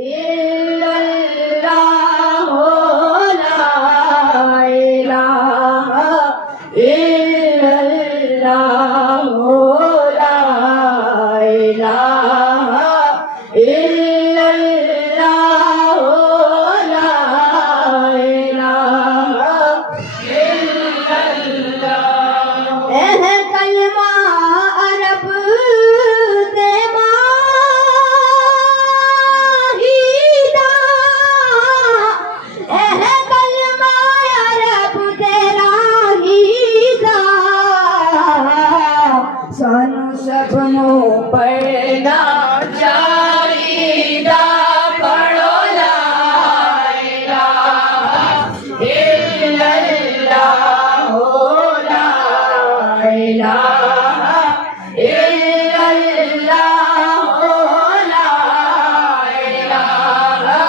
इल्लल्लाह ला इलाहा इल्लल्लाह ला इलाहा इल्लल्लाह ला इलाहा इल्लल्लाह। एह कलमा अरब दे माहीदा, एह कलमा अरब तेरा हीदा, सानू सब नू पढ़ना चाहिदा। पढ़ो ला इलाहा इल्लल्लाह ला इलाहा इल्लल्लाह ला इलाहा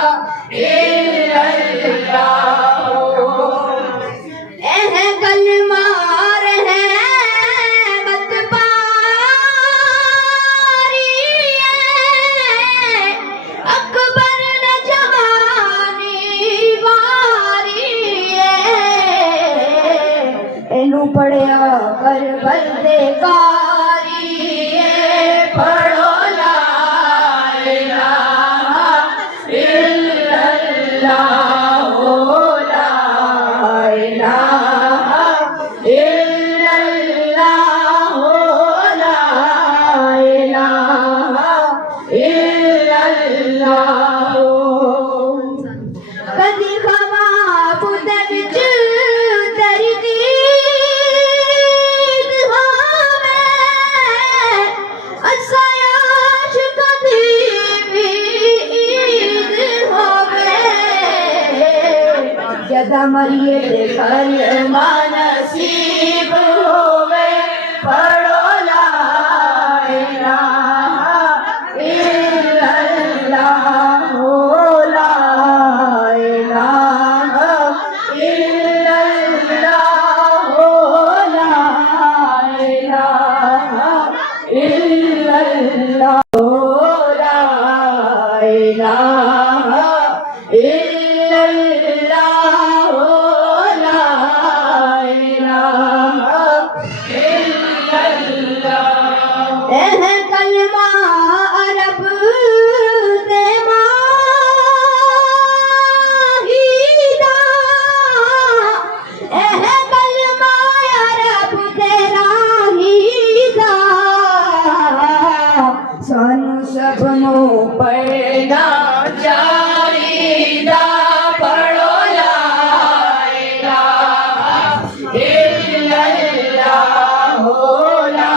इल्लल्लाह। एह कलमा रहमत पारी अकबर न जहानी वारी। एनू पढ़िया कर बंदे कारी। पढ़ो ला इलाहा इल्लल्लाह ला इलाहा इल्लल्लाह ला इलाहा इल्लल्लाह। कदी ख्वाब दे विच तेरी दीद होवे, असा आशिक दी भी ईद होवे। जदा मरिए ते कलमा नसीब होवे। पढ़ो ला इलाहा इल्लल्लाह ला इलाहा इल्लल्लाह ला इलाहा इल्लल्लाह ला इलाहा इल्लल्लाह ला इलाहा इल्लल्लाह। एह कलमा अरब दे माहीदा, एह कलमा अरब तेरा हीदा, सानू सब नू पढ़ना चाहिदा। पढ़ो ला इलाहा इल्लल्लाह ला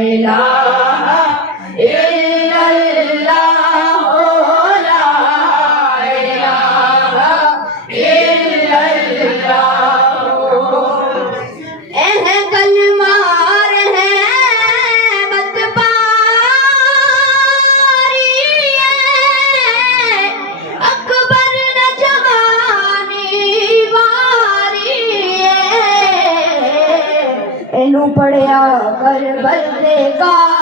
इलाहा इल्लल्लाह ला इलाहा इल्लल्लाह। एह कलमा रहमत पारी अकबर न जहानी वारी। एनू पढ़िया कर बंदे कारी।